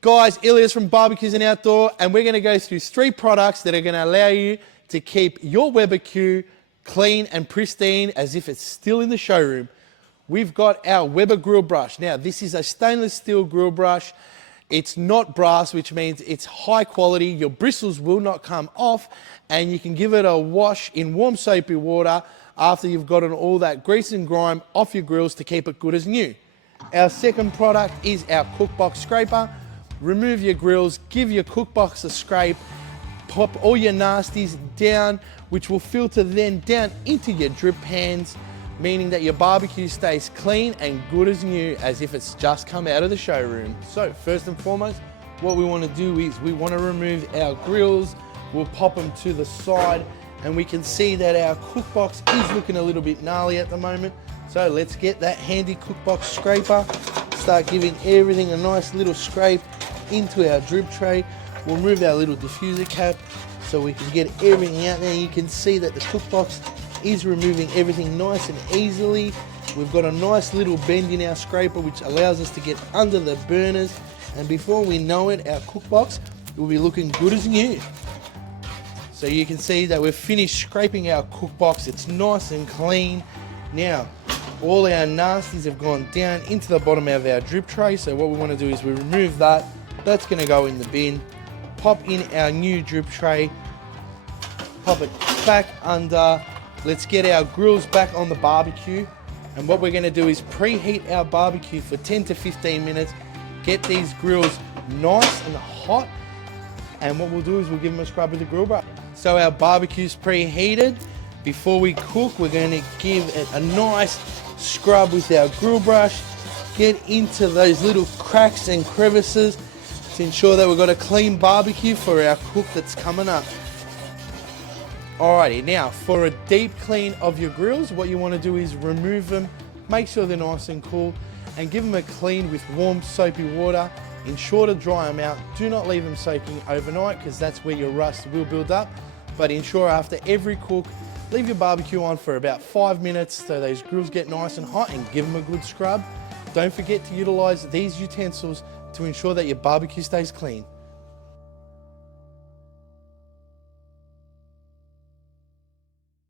Guys, Ilias from Barbecues and Outdoor, and we're going to go through 3 products that are going to allow you to keep your Weber clean and pristine as if it's still in the showroom. We've got our Weber grill brush. Now, this is a stainless steel grill brush. It's not brass, which means it's high quality. Your bristles will not come off, and you can give it a wash in warm soapy water after you've gotten all that grease and grime off your grills to keep it good as new. Our second product is our cookbox scraper. Remove your grills, give your cookbox a scrape, pop all your nasties down, which will filter then down into your drip pans, meaning that your barbecue stays clean and good as new, as if it's just come out of the showroom. So first and foremost, what we want to do is we want to remove our grills. We'll pop them to the side, and we can see that our cookbox is looking a little bit gnarly at the moment. So let's get that handy cookbox scraper, start giving everything a nice little scrape into our drip tray. We'll remove our little diffuser cap so we can get everything out there. You can see that the cookbox is removing everything nice and easily. We've got a nice little bend in our scraper which allows us to get under the burners, and before we know it, our cookbox will be looking good as new. So you can see that we've finished scraping our cookbox. It's nice and clean. Now, all our nasties have gone down into the bottom of our drip tray. So what we want to do is we remove that. That's going to go in the bin. Pop in our new drip tray. Pop it back under. Let's get our grills back on the barbecue. And what we're going to do is preheat our barbecue for 10 to 15 minutes. Get these grills nice and hot. And what we'll do is we'll give them a scrub with the grill brush. So our barbecue's preheated. Before we cook, we're going to give it a nice scrub with our grill brush. Get into those little cracks and crevices to ensure that we've got a clean barbecue for our cook that's coming up. Alrighty, now for a deep clean of your grills, what you want to do is remove them, make sure they're nice and cool, and give them a clean with warm soapy water. Ensure to dry them out. Do not leave them soaking overnight because that's where your rust will build up. But ensure after every cook, leave your barbecue on for about 5 minutes so those grills get nice and hot, and give them a good scrub. Don't forget to utilize these utensils to ensure that your barbecue stays clean.